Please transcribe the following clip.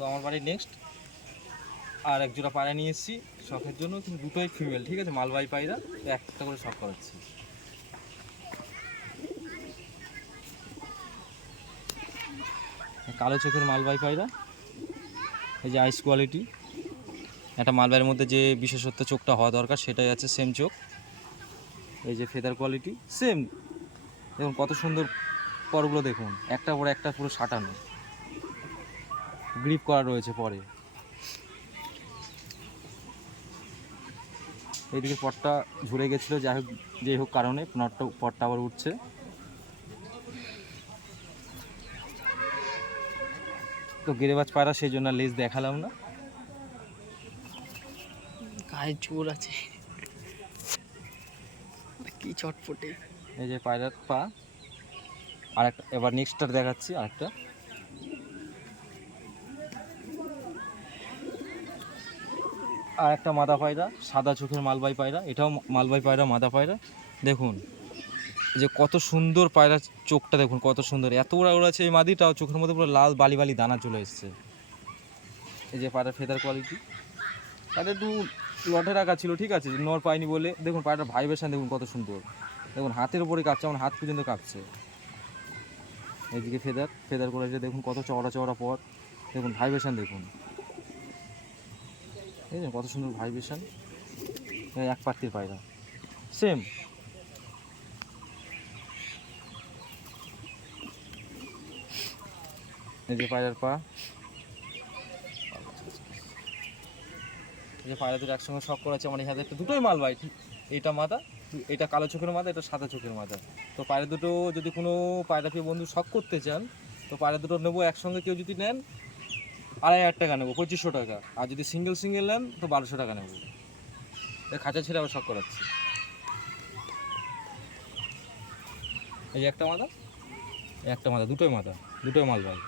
তো আমার বাড়ি নেক্সট আর এক জোড়া পায়রা নিয়ে এসেছি শখের জন্য, কিন্তু দুটোই ফিমেল, ঠিক আছে, মালবাহী পায়রা, একটা করে শখ করাচ্ছি। কালো চোখের মালবাহী পায়রা, এই যে আইস কোয়ালিটি, একটা মালবাহীর মধ্যে যে বিশেষত্ব চোখটা হওয়া দরকার সেটাই আছে, সেম চোখ। এই যে ফেদার কোয়ালিটি সেম, দেখুন কত সুন্দর পরগুলো, দেখুন একটা পরে একটা পুরো সাঁটানো, গ্রিপ করা রয়েছে পরে। এইদিকে পটটা ঝরে গেছিলো, যেই হোক কারণে পটটা আবার উঠছে। তো গিরিবাজ পায়রা সেই জন্য লেজ দেখালাম না। গায়ে জোর আছে, কি চটপটে। এই যে পায়রার পা, আর একটা এবার নেক্সটটা দেখাচ্ছি, আরেকটা আর একটা মাদা পায়রা, সাদা চোখের মালবাহী পায়রা, এটাও মালবাহী পায়রা, মাদা পায়রা। দেখুন যে কত সুন্দর পায়রা, চোখটা দেখুন কত সুন্দর, এত ওড়াছে এই মাদিটাও, চোখের মধ্যে পুরো লাল বালি বালি দানা চলে এসছে। এই যে পায়রা ফেদার কোয়ালিটি, পায়রা একটু লটে রাখা ছিল, ঠিক আছে, নর পাইনি বলে। দেখুন পায়রার ভাইব্রেশন দেখুন কত সুন্দর, দেখুন হাতের উপরে কাঁপছে, আমার হাত পর্যন্ত কাঁপছে। এইদিকে ফেদার কোয়ালিটি দেখুন কত চওড়া চওড়া পথ, দেখুন ভাইব্রেশন দেখুন, এই কত সুন্দর ভাইব্রেশন। এক পাত্তির পায়রা সেম। এই যে পায়রার পা, এই যে পায়রা দুটো একসঙ্গে শখ করা আছে আমার এই হাতে, একটা দুটোই মালবাহী, এইটা মাদা, এটা কালো চোখের মাদা, এটা সাদা চোখের মাদা। তো পায়রা দুটো যদি কোনো পায়রা প্রিয় বন্ধু শখ করতে চান, তো পায়রা দুটো নেবো একসঙ্গে, কেউ যদি নেন 2500 টাকা নেবো, 2500 টাকা। আর যদি সিঙ্গেল নেন তো 1200 টাকা নেবো। খাঁচা ছেড়ে আবার শখ করাচ্ছি। এই যে একটা মাদা, দুটোই মালবাহী।